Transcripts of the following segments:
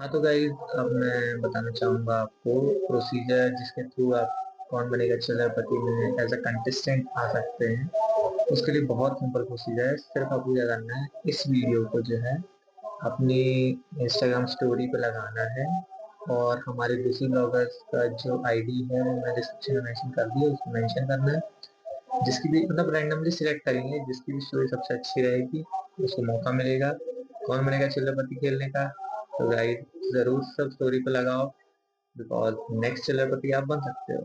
हाँ तो गाइस, अब मैं बताना चाहूँगा आपको प्रोसीजर जिसके थ्रू आप कौन बनेगा चिल्लरपति में एज अ कंटेस्टेंट आ सकते हैं। उसके लिए बहुत सिंपल प्रोसीजर है। सिर्फ आपको क्या करना है, इस वीडियो को जो है अपनी इंस्टाग्राम स्टोरी पे लगाना है और हमारे दूसरी ब्लॉगर्स का जो आईडी है वो मैं डिस्क्रिप्शन में मेंशन कर दिया, उसको मेंशन करना है। जिसकी भी मतलब रैंडमली सिलेक्ट करेंगे, जिसकी भी स्टोरी सबसे अच्छी रहेगी उसको मौका मिलेगा कौन बनेगा चिल्लरपति खेलने का। तो गाइस, जरूर सब स्टोरी पे लगाओ, बिकॉज नेक्स्ट चिल्लरपति आप बन सकते हो।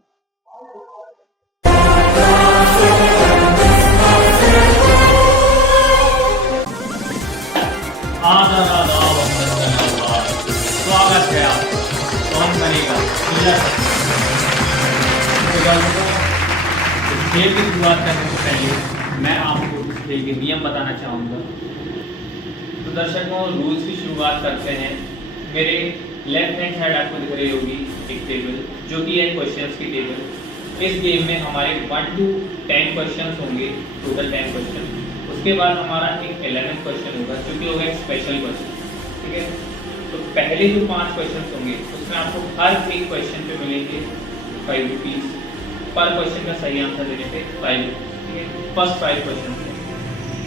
आदाब आदाब अहमद, स्वागत है आपका। कौन बनेगा चिल्लरपति। तो दर्शकों, इस खेल की शुरुआत करने से पहले मैं आपको इस खेल के नियम बताना चाहूँगा। तो दर्शकों, रूल्स की शुरुआत करते हैं। मेरे लेफ्ट हैंड साइड आपको दिख रही होगी एक टेबल, जो कि है क्वेश्चंस की टेबल। इस गेम में हमारे 1 to 10 क्वेश्चंस होंगे, टोटल 10 क्वेश्चन। उसके बाद हमारा एक 11th क्वेश्चन होगा, जो कि होगा एक स्पेशल क्वेश्चन। ठीक है, तो पहले जो 5 क्वेश्चन होंगे उसमें आपको हर एक क्वेश्चन पे मिलेंगे 5 रुपीज़। पर क्वेश्चन का सही आंसर देने पे 5 रुपीज़। ठीक है, फर्स्ट 5 क्वेश्चन।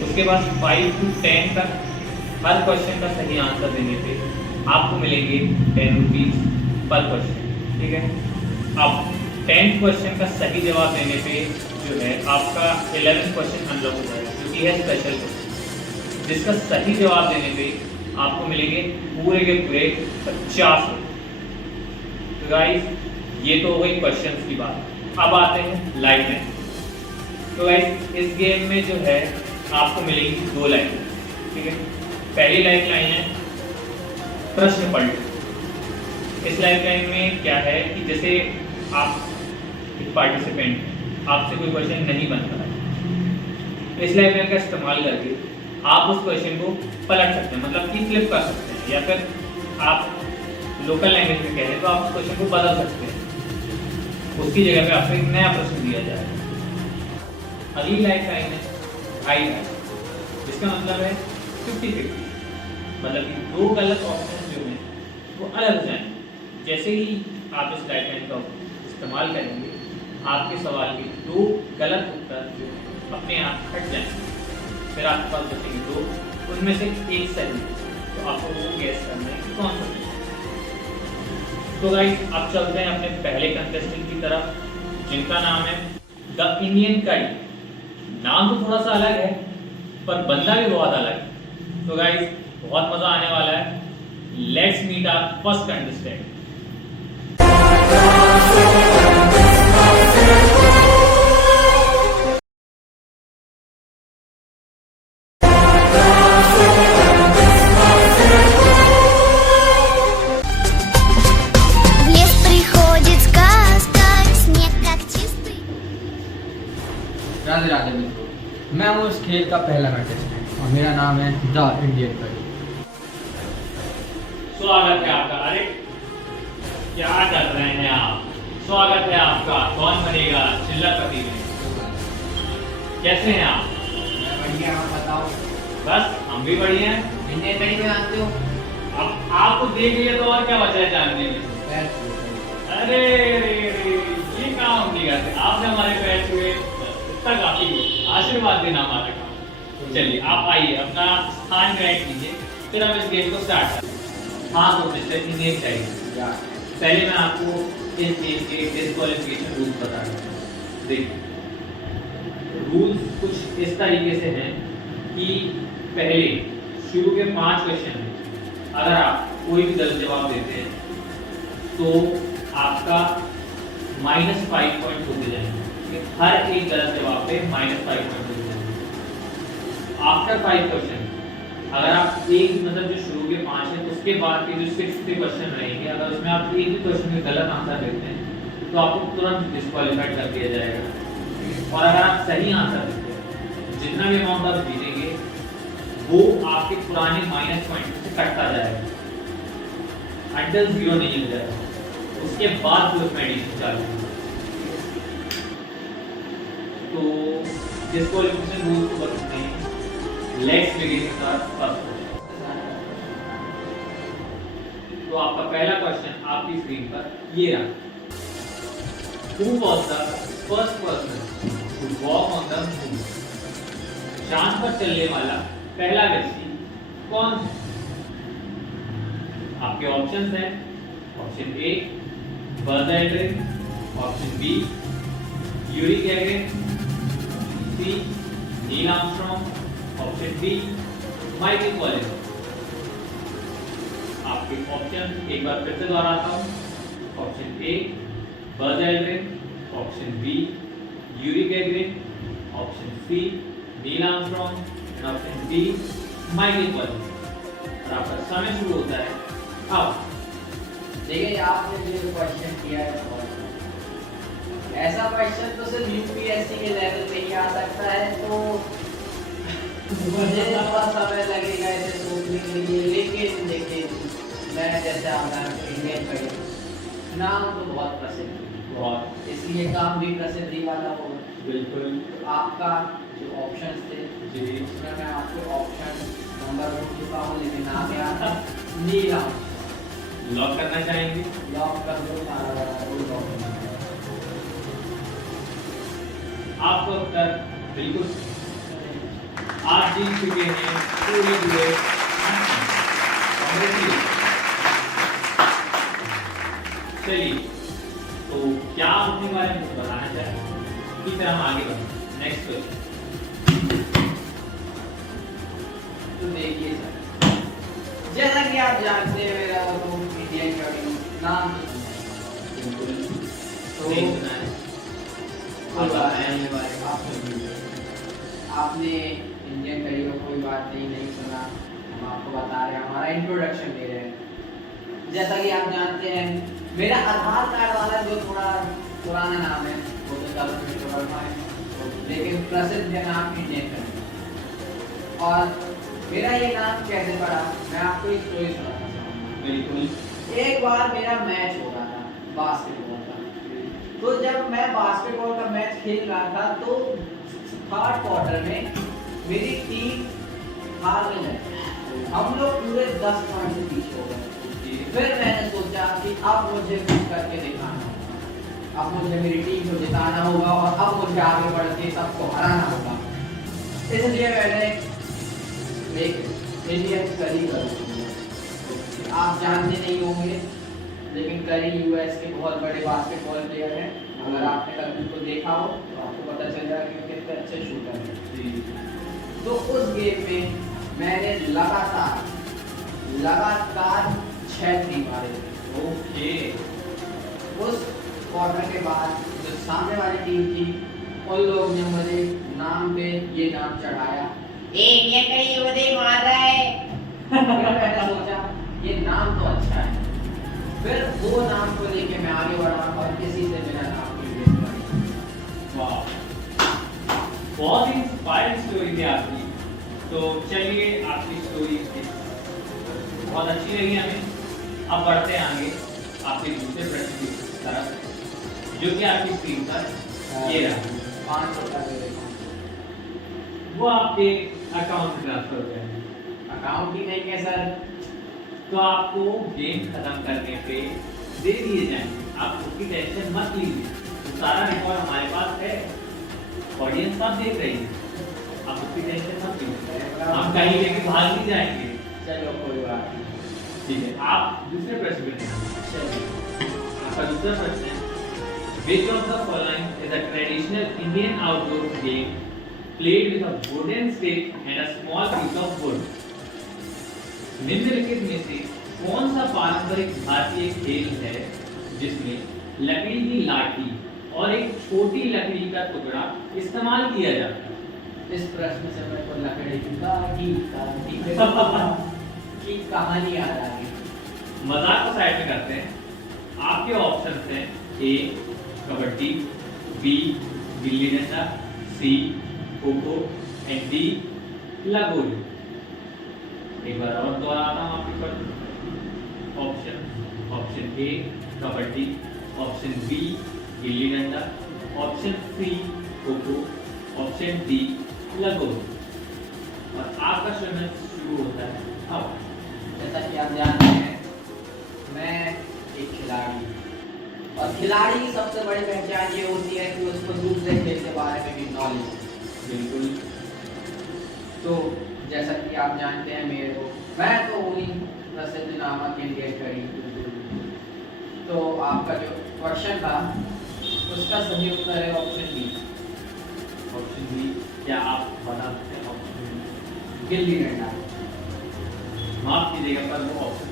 उसके बाद 5 to 10 तक हर क्वेश्चन का सही आंसर देने पे आपको मिलेंगे 10 रुपीज़ पर क्वेश्चन। ठीक है, अब 10th क्वेश्चन का सही जवाब देने पे जो है आपका 11th क्वेश्चन अनलॉक हो जाएगा, जो कि है स्पेशल क्वेश्चन, जिसका सही जवाब देने पे आपको मिलेंगे पूरे के पूरे 50 रुपये। तो गाइस, ये तो हो गई क्वेश्चंस की बात। अब आते हैं लाइफ में। तो गाइस, इस गेम में जो है आपको मिलेंगी 2 लाइन। ठीक है, पहली लाइफ लाइन है प्रश्न पलट। इस लाइफ लाइन में क्या है कि जैसे आप एक पार्टिसिपेंट, आपसे कोई क्वेश्चन नहीं बन रहा है, इस लाइफ लाइन का इस्तेमाल करके आप उस क्वेश्चन को पलट सकते हैं, मतलब कि फ्लिप कर सकते हैं, या फिर आप लोकल लैंग्वेज में कहें तो आप उस क्वेश्चन को बदल सकते हैं। उसकी जगह पे आपको एक नया प्रश्न दिया जाएगा। अगली लाइफ लाइन है हाई लाइन, जिसका मतलब है 50-50, मतलब कि 2 गलत ऑप्शन जो हैं वो अलग हो जाएंगे। जैसे ही आप इस लाइफ लाइन का इस्तेमाल करेंगे, आपके सवाल के 2 गलत उत्तर जो अपने आप हट जाएंगे। फिर आपके पास बचेंगे 2, उनमें से एक सही। तो आपको वो गैस करना है कि कौन सा सही। तो गाइस, अब चलते हैं अपने पहले कंटेस्टेंट की तरफ, जिनका नाम है द इंडियन कड़ी। नाम तो थोड़ा सा अलग है, पर बंदा भी बहुत अलग है। तो गाइस, बहुत मजा आने वाला है। Let's meet our first contestant. В лес приходит сказка, снег как чистый. Radhe Radhe मित्रों, मैं हूँ इस खेल का पहला कंटेस्टेंट और मेरा नाम है द इंडियन कड़ी। स्वागत है आपका। अरे क्या कर रहे हैं आप? स्वागत है आपका। कौन बनेगा चिल्लरपति में? कैसे हैं आप? बढ़िया, आप बताओ। बस हम भी बढ़िया हैं। इंडियन कड़ी में आते हो? अब आपको देख लिया तो और क्या बचा है जानने में? अरे ये काम नहीं करते आपने, हमारे पैर छुए, इतना काफी है। आशीर्वाद देना हमारा काम। चलिए आप आइए, अपना स्थान ग्रहण कीजिए, फिर हम इस गेम को स्टार्ट करते हैं। हाँ तो मिस्टर इंडियन चाहिए। पहले मैं आपको इस गेम के डिस्क्वालिफिकेशन रूल्स बता रहा हूँ। देखिए, रूल्स कुछ इस तरीके से हैं कि पहले शुरू के 5 क्वेश्चन में अगर आप कोई भी गलत जवाब देते हैं तो आपका -5 पॉइंट होते जाएंगे। हर एक गलत जवाब पे -5 पॉइंट होते जाएंगे। आफ्टर 5 क्वेश्चन अगर आप एक मतलब जो शुरू के 5 है उसके बाद के जो 6 क्वेश्चन रहेंगे, अगर उसमें आप एक भी क्वेश्चन में गलत आंसर देते हैं तो आपको तुरंत डिस्क्वालीफाइड कर दिया जाएगा। और अगर आप सही आंसर देते हैं, जितना भी अमाउंट आप जीतेंगे वो आपके पुराने माइनस पॉइंट से कटता जाएगा अंटिल 0 नहीं हो जाएगा। उसके बाद जो उसमें एडिशन चालू होगा। तो डिस्क्वालिफिकेशन रूल को बताते हैं। Let's begin with first. तो पहला क्वेश्चन आपकी स्क्रीन पर ये रहा। Who was the first person to walk on the moon? चांद पर चलने वाला पहला व्यक्ति कौन है? आपके ऑप्शंस हैं, option A Buzz Aldrin, option B Yuri Gagarin, C Neil Armstrong, option D Michael Collins. आपके ऑप्शन एक बार फिर से दोहराता हूं, option A Buzz Aldrin, option B Yuri Gagarin, option C Neil Armstrong and option D Michael Collins. और आपका समय शुरू होता है अब। देखिए आपने जो क्वेश्चन किया है ऐसा क्वेश्चन तो सिर्फ यूपीएससी के लेवल पे ही आ सकता है, तो मुझे थोड़ा समय लगेगा इसे सोचने के लिए। लेकिन मैं जैसे आपका इंडियन पढ़ी नाम तो बहुत प्रसिद्ध है और इसलिए काम भी प्रसिद्धि वाला होगा। बिल्कुल आपका जो ऑप्शंस थे जी उसमें मैं आपके ऑप्शन नंबर बोल चुका हूँ, लेकिन आ गया था नील आर्मस्ट्रॉन्ग। लॉक करना चाहेंगे? लॉक कर दो, कोई लॉक नहीं। आपका उत्तर बिल्कुल, आप जीत चुके हैं पूरे जुड़े। चलिए, तो क्या आप अपने बारे में कुछ बताना चाहें? इसी तरह हम आगे बढ़ें। Next question. तो देखिए सर, जैसा कि आप जानते हैं मेरा तो इंडियन कवि नाम तो बिल्कुल तो नहीं सुना है। कोई बात नहीं, आपने इंडियन कवि को कोई बात नहीं सुना, हम आपको बता रहे हैं, हमारा इंट्रोडक्शन दे रहे हैं। जैसा कि आप जानते हैं मेरा आधार कार्ड वाला जो थोड़ा पुराना नाम है वो तो गवर्नमेंट है, लेकिन प्रसिद्ध है नाम इंडियन कवि। और मेरा ये नाम कैसे पड़ा, मैं आपको एक स्टोरी सुनाना चाहूँगा। बिल्कुल। एक बार मेरा मैच हो रहा था बास्केटबॉल का, तो जब मैं बास्केटबॉल का मैच खेल रहा था तो थर्ड क्वार्टर में मेरी टीम हार में गई, हम लोग पूरे 10 पॉइंट से पीछे हो गए। फिर मैंने सोचा कि अब मुझे कुछ करके दिखाना होगा, अब मुझे मेरी टीम को जिताना होगा और अब मुझे आगे बढ़ के सबको हराना होगा। इसलिए मैंने एक इंडियन करी करी, आप जानते नहीं होंगे लेकिन करी यूएस के बहुत बड़े बास्केटबॉल प्लेयर हैं। अगर आपने कभी उनको देखा हो तो आपको पता चल जाएगा कि कितने अच्छे शूटर हैं। तो उस गेम में मैंने लगातार 6 3 मारे थे। ओके। उस क्वार्टर के बाद जो सामने वाली टीम थी उन लोग ने मुझे नाम पे ये नाम चढ़ाया, ये कहीं उधर मार रहा है। फिर मैंने सोचा ये नाम तो अच्छा है, फिर वो नाम को लेके मैं आगे बढ़ा और इसी से मेरा नाम वाह, बहुत ही इंस्पायरिंग स्टोरी थी आपकी। तो चलिए, आपकी स्टोरी बहुत अच्छी लगी हमें। अब बढ़ते हैं आगे आपके दूसरे प्रश्न की तरफ, जो कि आपकी स्क्रीन पर ये रहा। 500 का वो आपके अकाउंट में ट्रांसफर हो गए। अकाउंट ही नहीं है सर, तो आपको गेम खत्म करने पे दे दिए जाएंगे, आप उसकी टेंशन मत लीजिए। तो सारा रिकॉर्ड हमारे पास है, ऑडियंस सब देख रही है, आप उसकी टेंशन मत लीजिए, हम कहीं लेके भाग नहीं जाएंगे। चलो कोई बात नहीं। ठीक है, आप दूसरे प्रश्न पे चलिए। आपका दूसरा प्रश्न है, which of the following is a traditional Indian outdoor game played with a wooden stick and a small piece of wood? निम्नलिखित में से कौन सा पारंपरिक भारतीय खेल है जिसमें लकड़ी की लाठी और एक छोटी लकड़ी का टुकड़ा इस्तेमाल किया जाता है? इस प्रश्न से मेरे को लकड़ी की कहानी याद आ गई। मजाक को साइड में करते हैं। आपके ऑप्शंस हैं ए कबड्डी, बी गिल्ली डंडा, सी खो-खो एंड डी लगोरी। एक बार और दोहराता हूँ आपके पर option A kabaddi, option B gilli danda, option C kho kho, option D lagori. और आपका समय शुरू होता है अब। जैसा कि आप जानते हैं मैं खिलाड़ी। और खिलाड़ी की सबसे बड़ी पहचान ये होती है कि उसको दूसरे खेल के बारे में भी नॉलेज। बिल्कुल। तो जैसा कि आप जानते हैं मेरे को, मैं तो उन्हीं प्रसिद्ध नामक इंडियन करी। तो आपका जो क्वेश्चन था उसका सही उत्तर है ऑप्शन बी। ऑप्शन बी, क्या आप बता सकते हैं ऑप्शन बी? गिल्ली डंडा। माफ कीजिएगा पर वो ऑप्शन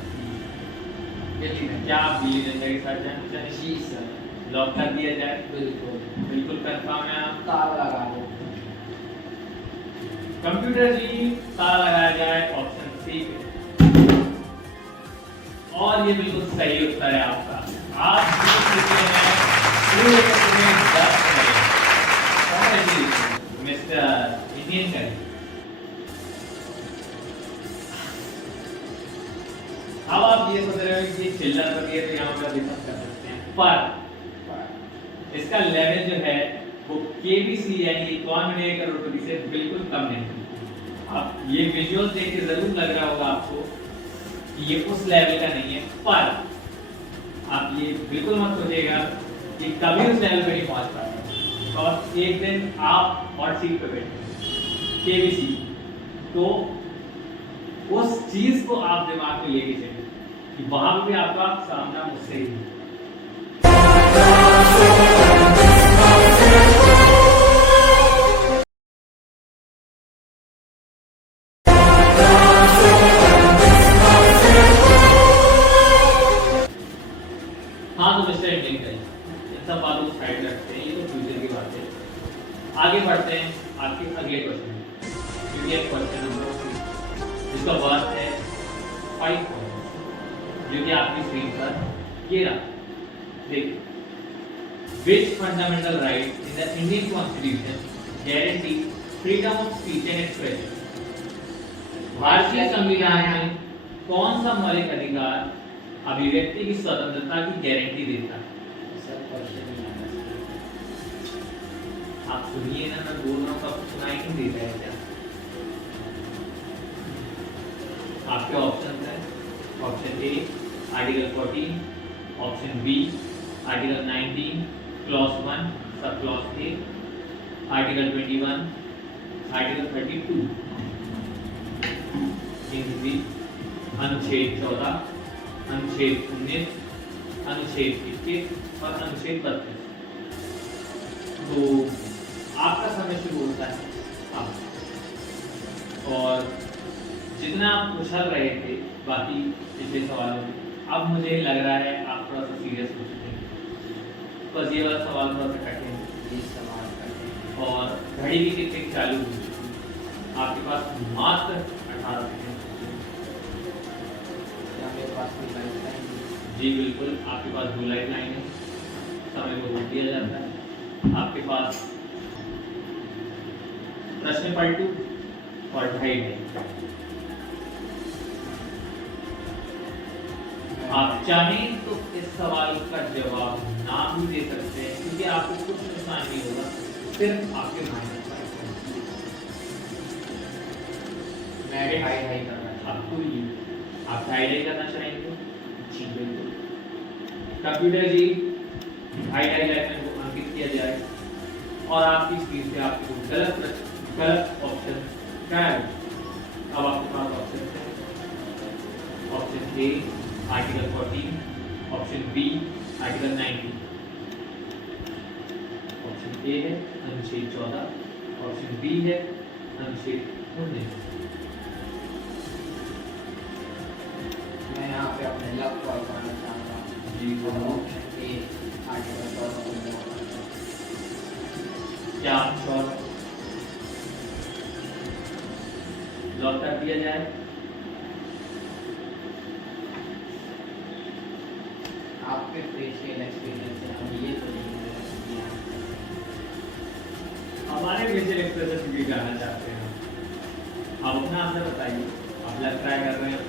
गिल्ली डंडा। क्या आप गिल्ली डंडा के साथ जाना चाहेंगे? जी सर, लॉक कर दिया जाए? बिल्कुल। बिल्कुल कंफर्म है आप? ताला लगा दो। कंप्यूटर जी, ताला लगाया जाए ऑप्शन सी पे। और ये बिल्कुल सही उत्तर है आपका। आप जीत चुके हैं पूरे में 10 करें। मिस्टर इंडियन करें। अब आप ये सोच रहे हो कि चिल्लर पर ये तो यहाँ पर डिस्कस कर सकते हैं, पर इसका लेवल जो है वो केबीसी यानी कौन बनेगा करोड़पति से बिल्कुल कम नहीं। अब ये विजुअल देख के जरूर लग रहा होगा आपको कि ये उस लेवल का नहीं है, पर आप ये बिल्कुल मत सोचिएगा कि कभी उस लेवल पे नहीं पहुंच पाएगा। और एक दिन आप हॉट सीट पे बैठे केबीसी, तो उस चीज को आप दिमाग में लेके चलिए कि वहां भी आपका सामना मुझसे ही है। हाँ तो मिस्टर इंडियन का इन सब बातों को साइड रखते हैं, ये तो फ्यूचर की बात है। आगे बढ़ते हैं आपके अगले क्वेश्चन में, क्योंकि ये क्वेश्चन नंबर 3 जिसका वर्थ है 5 पॉइंट, जो कि आपकी स्क्रीन पर ये रहा। देखिए, which fundamental right in the Indian Constitution guarantee freedom of speech and expression? भारतीय संविधान में कौन सा मौलिक अधिकार अभिव्यक्ति की स्वतंत्रता की गारंटी देता है? सर क्वेश्चन नहीं आता। आप सुनिए ना, मैं बोल रहा हूँ कब सुनाई नहीं देता है क्या? आपके ऑप्शन है option A article 14, option B article 19 clause 1 sub clause A, article 21, article 32 Hindi, अनुच्छेद 14, अनुच्छेद 19, अनुच्छेद 21 और अनुच्छेद 32। तो आपका समय शुरू होता है आप, और जितना आप उछल रहे थे बाकी पिछले सवालों में, अब मुझे लग रहा है आप थोड़ा सा सीरियस हो चुके हैं। बस ये वाला सवाल थोड़ा सा कठिन है, ये सवाल करते हैं। और घड़ी की टिक चालू हुई, आपके पास मात्र 18 सेकंड। क्या मेरे पास कोई लाइफ लाइन है? जी बिल्कुल, आपके पास 2 लाइफ लाइन है, समय को रोक दिया जाता है। आपके पास प्रश्न पलटू और 2.5 आप चाहें तो इस सवाल का जवाब ना भी दे सकते हैं, क्योंकि आपको कुछ नुकसान नहीं होगा, सिर्फ आपके माइनस मैं भी हाई हाई कर रहा हूँ। आपको ये आप हाईलाइट करना चाहेंगे? जी बिल्कुल। कंप्यूटर जी हाईलाइट को अंकित किया जाए और आपकी स्क्रीन पे आपको गलत ऑप्शन क्या है? अब आपके पास ऑप्शन है option A article 14, option B article 19, option A है अनुच्छेद 14, ऑप्शन बी है अनुच्छेद 19। मैं यहाँ पे अपने लक कॉल करना चाहता हूँ। जी बोलो। ऑप्शन ए आर्टिकल 14 को लॉक करना। क्या आप श्योर? लॉक कर दिया जाए? आपके फेशियल एक्सपीरियंस से हम ये तो नहीं कह सकते हैं। हमारे फेशियल एक्सप्रेशन भी करना चाहते हैं आप अपना आंसर बताइए। आप लग ट्राई कर रहे हैं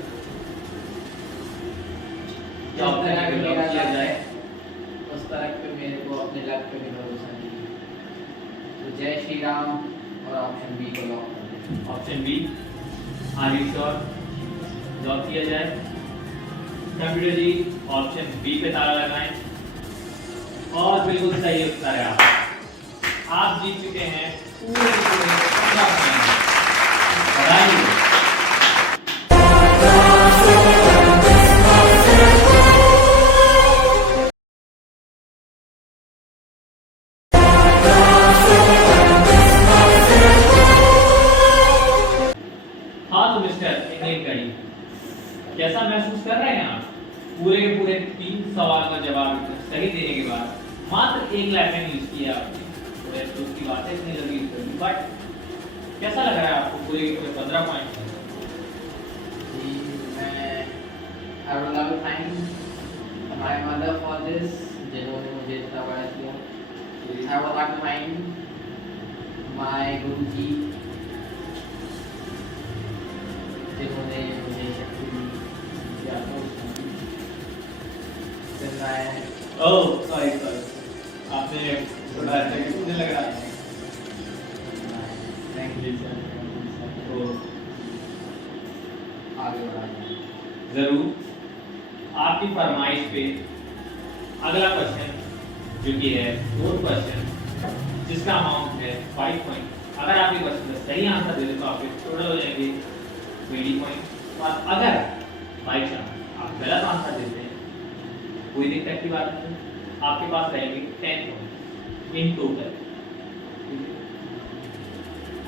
जब तक लॉक मेरा किया लक जाए? है उस तरह पे मेरे को अपने लक पे भी भरोसा नहीं है। तो जय श्री राम और ऑप्शन बी को लॉक कर दें। Option B are you sure? Lock किया जाए? कंप्यूटर जी ऑप्शन बी पे ताला लगाएं और बिल्कुल सही उत्तर है आप जीत चुके हैं पूरे के पूरे 15 पॉइंट। बधाई। हाँ तो मिस्टर इंडियन कड़ी कैसा महसूस कर रहे हैं आप? पूरे के पूरे 3 सवाल का जवाब सही देने के बाद मात्र 1 लाइफ यूज किया आपने। थोड़े अफसोस की बात है इतनी जल्दी यूज करनी, बट कैसा लग रहा है आपको पूरे के पूरे 15 point? I would love to thank my mother for this, जिन्होंने मुझे इतना बड़ा किया। I would like to thank my गुरुजी, जिन्होंने मुझे शक्ति दी। Then I ओह सॉरी आपने थोड़ा अच्छा मुझे लग रहा है। thank you sir, तो आगे बढ़ाएं। जरूर आपकी फरमाइश पे अगला क्वेश्चन जो कि है 4th क्वेश्चन जिसका अमाउंट है 5 पॉइंट। अगर आप ये क्वेश्चन का सही आंसर दे दें तो आपके टोटल हो जाएंगे 20 पॉइंट, और अगर बाई चांस आप गलत आंसर देते हैं कोई दिक्कत की बात नहीं, आपके पास रहेंगे 10 पॉइंट इन टोटल।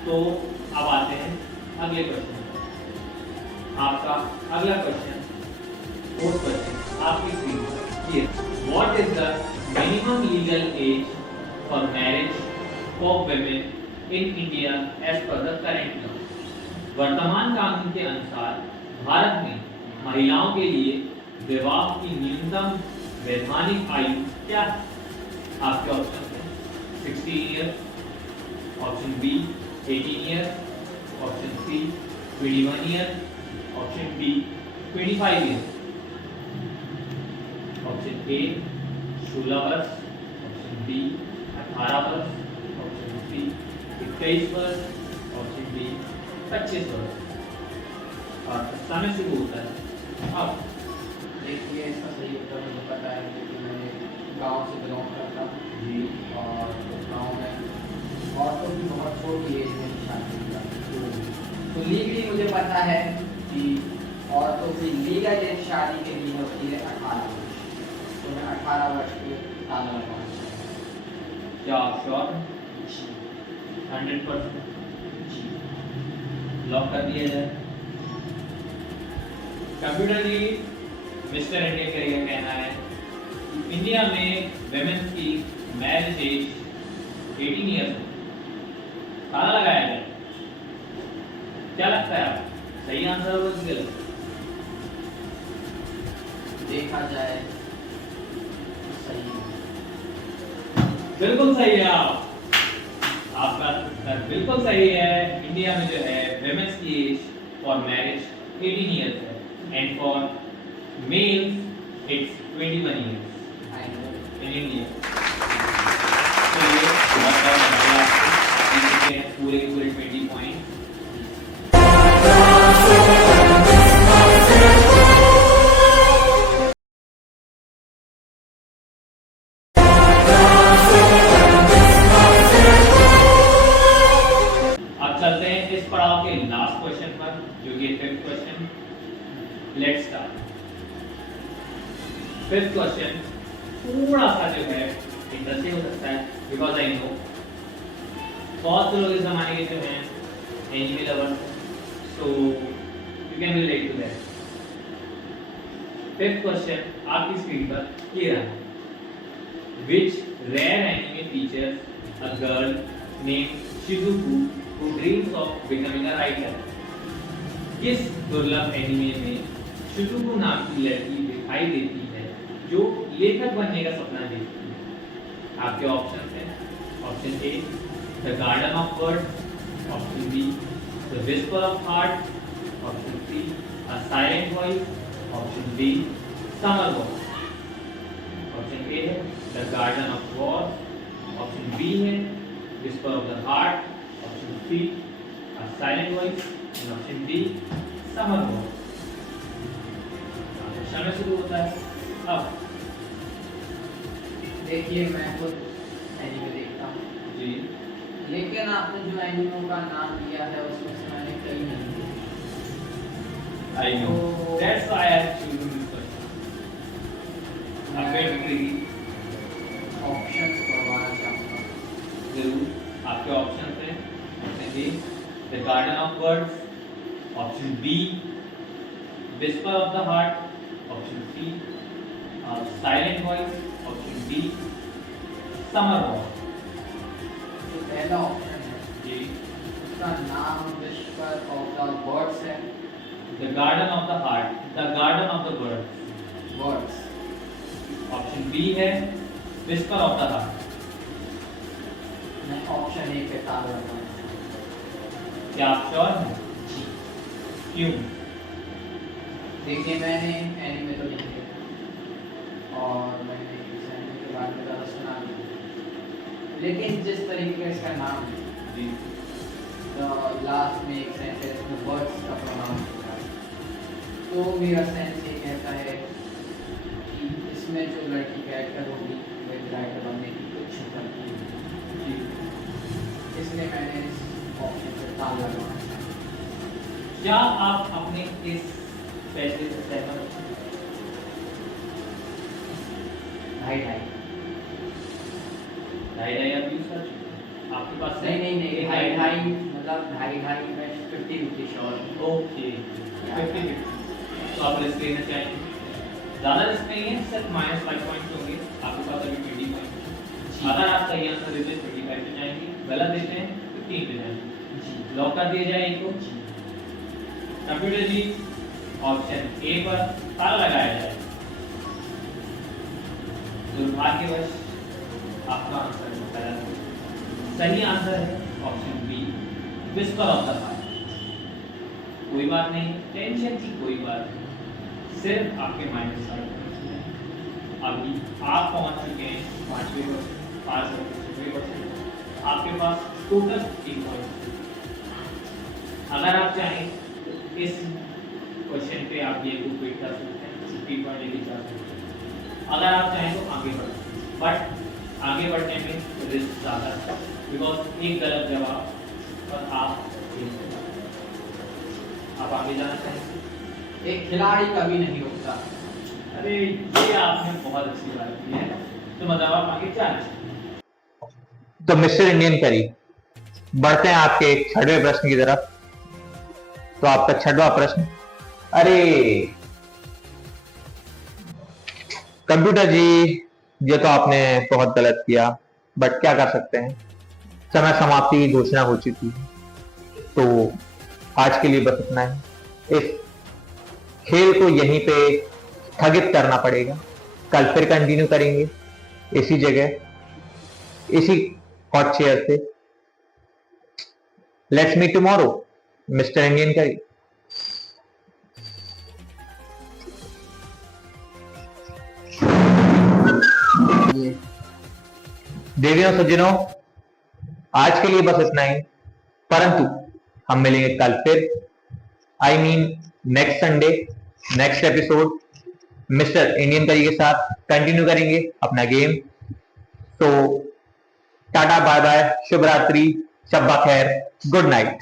तो अब आते हैं अगले क्वेश्चन। आपका अगला क्वेश्चन 4th क्वेश्चन आपकी स्क्रीन पर ये what is the minimum legal age for marriage for women in India as per the current law? वर्तमान कानून के अनुसार भारत में महिलाओं के लिए विवाह की न्यूनतम वैधानिक आयु क्या है? आपके ऑप्शन हैं 16 year, option B 18 year, option C 21 year, option B 25 year, option A 16 वर्ष, ऑप्शन बी 18 वर्ष, ऑप्शन सी 21 वर्ष, ऑप्शन डी 25 वर्ष। और समय शुरू होता है अब। देखिए इसका सही उत्तर मुझे पता है क्योंकि मैंने गांव से बिलोंग करता हूँ जी और उस गांव में औरतों की बहुत छोटी एज में शादी की जाती है। तो लीगली मुझे पता है कि औरतों की लीगल एज शादी के लिए होती है 18 वर्ष। तो मैं 18 वर्ष के ताला लगाना चाहता हूँ। क्या आप श्योर हैं? 100% लॉक कर दिया जाए। कंप्यूटर जी मिस्टर इंडिया का यह कहना है कि इंडिया में वेमेन्स की मैरिज एज 18 ईयर्स है। ताला लगाया जाए। क्या लगता है आप सही आंसर होगा कि गलत? देखा जाए तो सही है। बिल्कुल सही है आपका उत्तर बिल्कुल सही है। इंडिया में जो है वेमेन्स की एज फॉर मैरिज 18 ईयर्स है and for mails it's 21 years in India. चलिए बहुत बहुत धन्यवाद आपको पूरे पूरे 20 पॉइंट। चलते हैं इस पड़ाव के लास्ट क्वेश्चन पर जो कि 5th question. Let's start. 5th question थोड़ा सा जो है इंटरेस्टिंग हो सकता है बिकॉज आई नो बहुत से लोग इस जमाने के जो हैं anime lovers, so you can relate to that. 5th question आपकी स्क्रीन पर ये रहा। Which rare anime features a girl named Shizuku who dreams of becoming a writer? किस दुर्लभ एनिमे में शिजुकू नाम की लड़की दिखाई देती है जो लेखक बनने का सपना देखती है? आपके ऑप्शन हैं option A the garden of words, option B the whisper of heart, option C a silent voice, option D summer voice. Option A है the garden of words, option B है whisper of the heart, option C a silent voice, option D summer voice. Option में शुरू होता है। अब देखिए मैं खुद एनीमे देखता हूँ, जी लेकिन आपने जो एनीमो का नाम लिया है उसमें से मैंने कई नहीं देखे। I know, that's why I have chosen this question. अब वेट करिए, ऑप्शंस करवाना चाहूँगा। जरूर आपके ऑप्शन हैं। Option A the garden of birds, option B whisper of the heart, option C silent voice, option D summer walk. जो पहला option है जी उसका नाम विस्पर ऑफ द बर्ड्स है। The garden of the heart, the garden of the birds. Birds. Option B है whisper of the heart. मैं option A पे ताल लगाऊंगा। क्या आप श्योर हैं? जी। क्यों? देखिए मैंने एनीमे तो नहीं देखा और मैंने इस एनीमे के बारे में ज़्यादा सुना भी नहीं, लेकिन जिस तरीके का इसका नाम है, जी लास्ट में एक सेंटेंस में वर्ड्स का प्रोनाउंस होता है, तो मेरा सेंस ये कहता है कि इसमें जो लड़की कैरेक्टर होगी वो एक राइटर बनने की कोशिश करती है। जी इसलिए मैंने इस ऑप्शन पे ताल लगाना चाहा। क्या आप अपने इस फैसले से सहमत हैं? ढाई ढाई ढाई ढाई आप यूज कर चुके हैं? आपके पास नहीं नहीं नहीं, ढाई ढाई मतलब ढाई ढाई में 50-50 श्योर। ओके 50-50। तो आप रिस्क लेना चाहेंगे? ज़्यादा रिस्क नहीं है, सिर्फ -5 पॉइंट्स होंगे आपके पास अभी 20 पॉइंट। अगर आप सही आंसर देते हैं 25 पे जाएंगे, गलत देते हैं 15 पे जाएंगे। लॉक कर दिया जाए इनको। कंप्यूटर जी ऑप्शन ए पर ताला लगाया जाए। दुर्भाग्यवश आपका आंसर गलत है। सही आंसर है option B whisper of the heart. कोई बात नहीं, टेंशन की कोई बात नहीं, सिर्फ आपके -5 अभी आप पहुंच चुके हैं 5वें क्वेश्चन। आपके पास टोटल 50 पॉइंट। अगर आप चाहें तो इस क्वेश्चन पे आप ये को क्विट कर सकते हैं, 50 पॉइंट लेके जा सकते हैं। अगर आप चाहें तो आगे बढ़ सकते हैं, बट आगे बढ़ने में रिस्क ज़्यादा है, बिकॉज एक गलत जवाब और आप आगे जाना चाहेंगे। एक खिलाड़ी कभी नहीं रुकता। अरे ये आपने बहुत अच्छी बात की है, तो मतलब आप आगे जाना चाहिए। तो मिस्टर इंडियन करी बढ़ते हैं आपके 6वें प्रश्न की तरफ। तो आपका 6वां प्रश्न, अरे कंप्यूटर जी ये तो आपने बहुत गलत किया, बट क्या कर सकते हैं, समय समाप्ति की घोषणा हो चुकी है। तो आज के लिए बस इतना ही। इस खेल को यहीं पे स्थगित करना पड़ेगा। कल फिर कंटिन्यू करेंगे इसी जगह, इसी हॉट चेयर से। Let's meet tomorrow mister Indian curry. देवियों सज्जनों, आज के लिए बस इतना ही, परंतु हम मिलेंगे कल फिर। I mean next Sunday, next episode mister Indian करी के साथ कंटिन्यू करेंगे अपना गेम। तो टाटा, बाय बाय, शुभ रात्रि, शब्बा खैर, गुड नाइट।